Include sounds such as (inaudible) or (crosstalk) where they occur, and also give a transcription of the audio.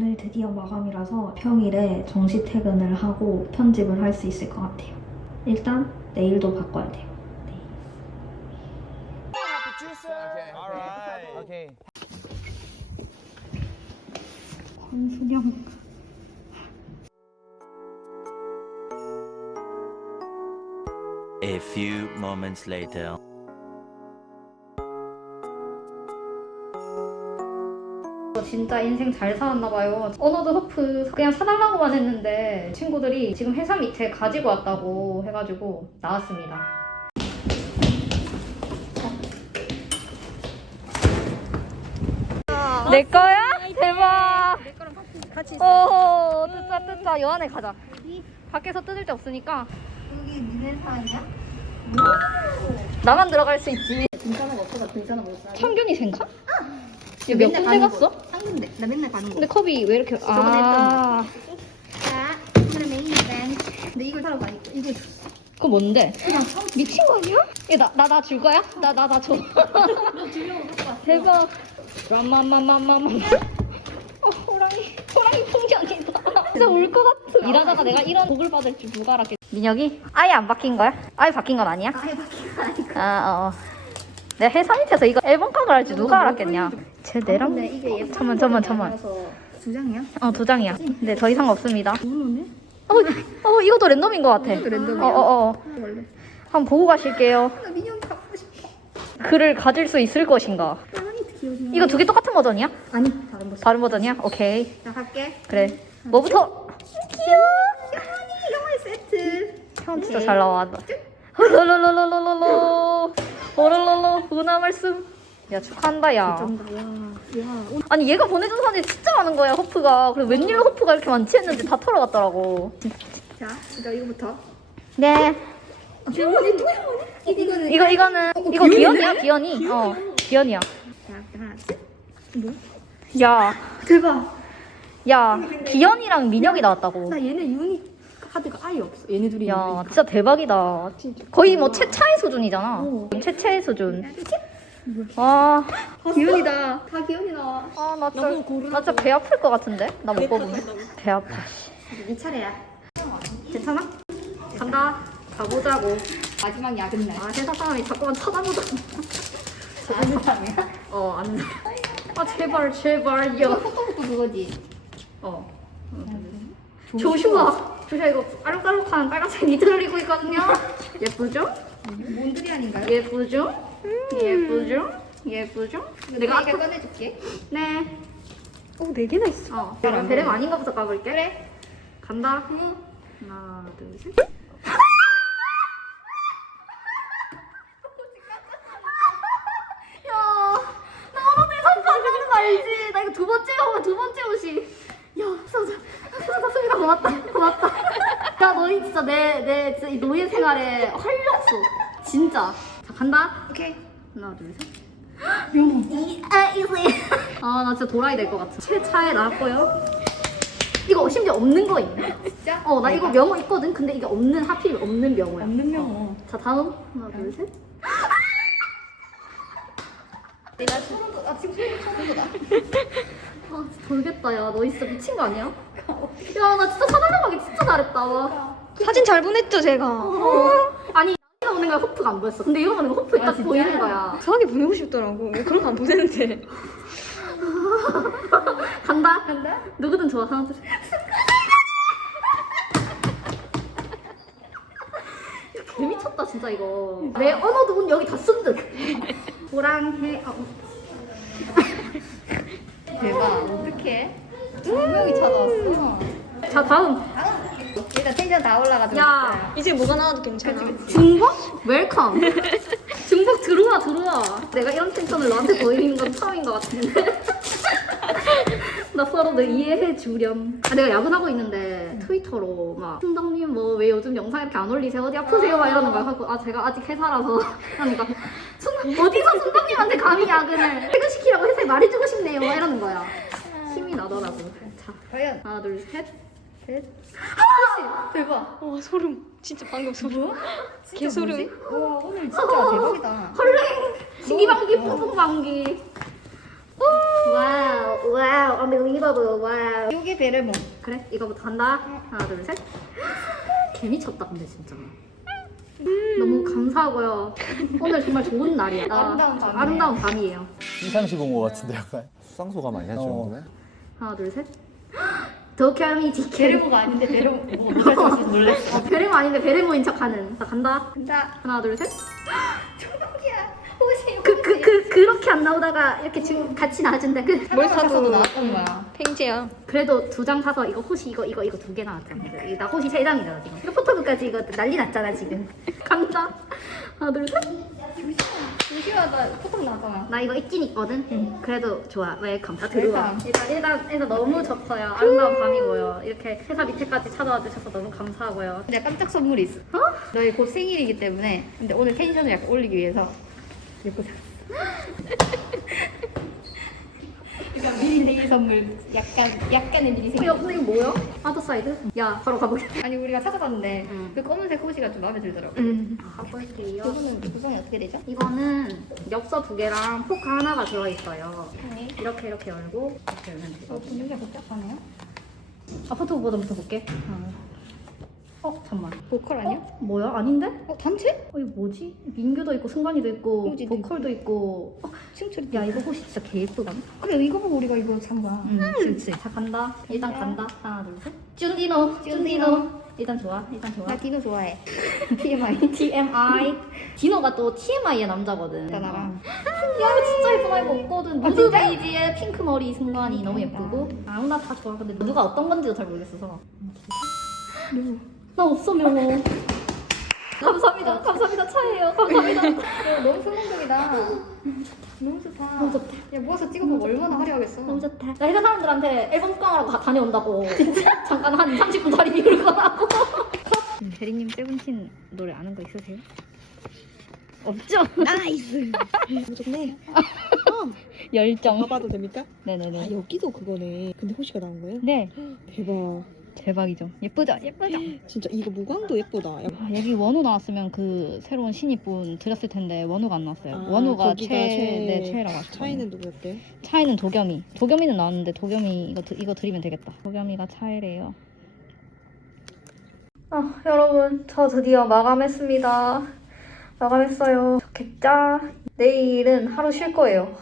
오늘 드디어 마감이라서 평일에 정시 퇴근을 하고 편집을 할 수 있을 것 같아요. 일단 내일도 바꿔야 돼요. 네. 권순영. A few moments later. 진짜 인생 잘 살았나 봐요. 언어도 허프 그냥 사달라고만 했는데 친구들이 지금 회사 밑에 가지고 왔다고 해가지고 나왔습니다. 내 거야? 대박. 같이 어, 뜯자 뜯자 요 안에 가자. 밖에서 뜯을 데 없으니까 여기 니네 사이야? 나만 들어갈 수 있지. 괜찮은 거 없어? 나 괜찮은 거 없어? 창균이 생카? 얘몇 군데 갔어? 한 군데. 나 맨날 가는 거. 근데 컵이 왜 이렇게 저번에 아 자, 메인 이벤트. 근데 이걸 사러 가니까 이거. 그거 뭔데? 그냥 처음 미친 거 아니야? 나나 나 줄 거야? 나 나 나 줘. 주려고 갖고 왔어. 대박. 마마마마마마. 어, 호랑이 호랑이 풍경이다. 진짜 울 것 같아. 일하다가 내가 이런 복을 받을 줄 누가 알았겠. 민혁이 아예 안 바뀐 거야? 아예 바뀐 건 아니야? 아예 바뀐 거 아니까. 아 어. 내가 회사 밑에서 이거 앨범 깡을 할줄 누가 알았겠냐? 쟤 내랑 근데 이게 예쁜 잠만 잠만 잠만. 두 장이야? 어 두 장이야. 근데 더 이상 없습니다. 오늘? 어, 어 이것도 랜덤인 것 같아. 이것도 랜덤이야? 어어 어. 원래. 한번 보고 가실게요. 나 민영이 갖고 싶어. 글을 가질 수 있을 것인가? 귀여워. 이거 두 개 똑같은 버전이야? 아니 다른 거. 다른 버전이야? 오케이. 나 갈게. 그래. 뭐부터? 영원히 영원히 세트. 형 진짜 잘 나와. 홀로로로로로로. 호로로로. 훈화 말씀. 야 축하한다 야. 아니 얘가 보내준 사진이 진짜 많은 거야 허프가. 그래 웬일로 허프가 이렇게 많지 했는데 다 털어갔더라고. 자, 이거 이거부터. 네. 영원히 또. 이거는 이거 이거는 이거 기현이야 기현이. 어 기현이야. 자, 하나, 둘. 뭐? 야. 대박. 야 기현이랑 민혁이 나왔다고. 나 얘네 유니 카드가 아예 없어. 얘네 둘이. 야 진짜 대박이다. 거의 뭐 최차의 수준이잖아. 어. 최차의 수준. 와. 기운이다. 다 기운이 나와. 아, 나 진짜, 나 진짜 배 아플 것 같은데? 나못 뽑으면. 배 아파. 네 차례야. 괜찮아? 간다. 가보자고. 마지막 야근 날. 아, 회사 사람이 자꾸만 쳐다보자. 아는 사람이야? 어, 안 돼. 아, 제발, 제발요. 포토북도 그거지. 어. 조슈아. 조슈아 이거 알록알록한 빨간색 니트를 입고 있거든요. (laughs) 예쁘죠? 몬드리안인가요? 예쁘죠? 예쁘죠? 예쁘죠? 내가 내가 아까 꺼내줄게. 네. 오, 네 개나 있어. 어. 내가 베렘 아닌 거부터 까볼게. 그래. 간다. 하나, 둘, 셋. 야, 나 오늘 선판하는 거 알지? 나 이거 두 번째 옷, 두 번째 옷이. 야, 수자, 수자, 수미가 고맙다, 고맙다. 야, 너희 진짜 내, 내 진짜 이 노예 생활에 활력소. 진짜. 자, 간다. 오케이. 하나, 둘, 셋. (gasps) 이, 아. (laughs) 아, 나 진짜 도라이 될 것 같아. 최차에 나왔고요. 이거 심지어 없는 거 있네. (laughs) 진짜? 어, 나 이거 명호 있거든. 근데 이게 없는 하필 없는 명호야. 없는 명호. 자, 다음. 하나, 둘, 셋. (gasps) 내가 소름 돋. 아 지금 소름 돋는 거다. (laughs) 아, 진짜 돌겠다. 야, 너 진짜 미친 거 아니야? 야, 나 진짜 사달라고 하기 진짜 잘했다. 와. 사진 잘 보냈죠 제가 어. 거야 호프가 안 보였어. 근데 이거 거 호프 딱 진짜? 보이는 거야. 이상하게 보내고 싶더라고 왜 그런 거 안 보내는데 (laughs) 간다. 간다. 누구든 좋아. 하나, 둘, 셋. 개 미쳤다 진짜 이거. 내 언어도 운 여기 다 쓴 듯. 호랑해. 아, 어. 대박. 어떡해? 두 명이 찾아왔어. 자 다음. 일단 텐션 다 올라가지고. 야 이제 뭐가 나와도 괜찮아? 웰컴. (laughs) 중복 들어와 들어와. 내가 이런 텐션을 너한테 보이는 건 처음인 것 같은데. (laughs) 나 서로를 이해해 주렴. 아, 내가 야근하고 있는데 트위터로 막 순덕님 뭐 왜 요즘 영상 이렇게 안 올리세요? 어디 아프세요? 막 이러는 거야. 하고 아 제가 아직 회사라서 (laughs) 하니까 순, 어디서 순덕님한테 감히 야근을 퇴근시키라고 회사에 말해주고 싶네요. 막 이러는 거야. 힘이 나더라고. 자 과연 하나 둘 셋. 셋. 대박. 와 소름. 진짜 방금 소름. 개소름. 와 오늘 진짜 대박이다. 헐랭 신기방기 뽀뽀방기 와우 와우. Unbelievable 와우. 요게 베레모. 그래 이거부터 간다. 하나 둘 셋. (gasps) 개 미쳤다 근데 진짜. 너무 감사하고요. 오늘 정말 좋은 날이야 아름다운 밤이네요. 아름다운 밤이에요. 심상식 온거 같은데 약간. 수상소감 아니야 저 어. 하나 둘 셋 도쿄미 지케 베레모가 아닌데 베레모 뭐 못할 수 놀랐어. 어, 베레모 아닌데 베레모인 척하는 자 간다 진짜 하나 둘 셋 초록이야. 옷이 그, 그, 그, 그 렇게 안 나오다가 이렇게 지금 같이 나와준다. 그, 뭘 사도 나왔던 거야. 팽지야. 그래도 두 장 사서 이거 호시 이거 이거 이거 두 개 나왔잖아. 이거 나 호시 세 장이잖아 지금. 이거 포토북까지 이거 난리 났잖아 지금. (laughs) 간다. 하나 둘 셋. 조심하다 포통 나왔잖아. 나 이거 있긴 있거든. 그래도 좋아. 웰컴 다 들어와. 웰컴. 일단 일단 일단 너무 좋고요. 아름다운 밤이고요. 이렇게 회사 밑에까지 찾아와 주셔서 너무 감사하고요. 근데 깜짝 선물이 있어. 어? 너희 곧 생일이기 때문에 근데 오늘 텐션을 약간 올리기 위해서 사. 약간 (laughs) 미리 생일 선물 약간 약간의 미리 야, 근데 이거 뭐야? 아더 사이드? 야, 바로 가보겠다. 아니 우리가 찾아봤는데 응. 그 검은색 호시가 좀 마음에 들더라고 음. 가볼게요. 이거는 구성이 어떻게 되죠? 이거는 엽서 두 개랑 포카 하나가 들어있어요. 네. 이렇게 이렇게 열고 이렇게 열면 돼요. 어, 분위기가 복잡하네요 아 포토 버전부터 볼게. 어 잠만. 보컬 아니야? 어 뭐야? 아닌데? 어 단체? 어 이거 뭐지? 민규도 있고 승관이도 있고 호지도 보컬도 있고. 어, 칭철이 야 이거 혹시 진짜 개 예쁘거든? 그래 이거 보고 우리가 이거 산 거야 응, 그렇지. 자 간다. 일단 간다. 하나 둘 셋. 쭌디노. 쭌디노. 일단 좋아. 일단 좋아. 나 디노 좋아해 (laughs) TMI. TMI. 디노가 또 TMI의 남자거든. 나 나랑. 야 진짜 예쁘다 이거 없거든. 누드 베이지에 핑크 머리 승관이 너무 예쁘고. 아무나 다 좋아. 근데 누가 어떤 건지도 잘 모르겠어서. 나 없으면. 감사합니다. 감사합니다. 차예요. 감사합니다. 야, 너무 성공적이다 너무 좋다 너무 좋다. 야 모아서 찍어보면 얼마나 화려하겠어 너무 좋다. 나 회사 사람들한테 앨범 수강하라고 가- 다녀온다고. 진짜? (laughs) 잠깐 한 30분 자리 비울 거라고. 대리님 세븐틴 노래 아는 거 있으세요? 없죠? 나이스. 좋네. 열정. 봐봐도 됩니까? 네네네. 아 여기도 그거네. 근데 호시가 나온 거예요? 네. 대박. 대박이죠. 예쁘죠? 예쁘죠? 진짜 이거 무광도 예쁘다. 야, 아, 여기 원우 나왔으면 그 새로운 신입분 드렸을 텐데 원우가 안 나왔어요. 아, 원우가 최, 거기가 최- 네, 최애라고 하시고 차이는 누구였대요? 차이는 도겸이. 도겸이는 나왔는데 도겸이 이거 드, 이거 드리면 되겠다. 도겸이가 차이래요. 아 여러분 저 드디어 마감했습니다. 마감했어요. 좋겠죠? 내일은 하루 쉴 거예요.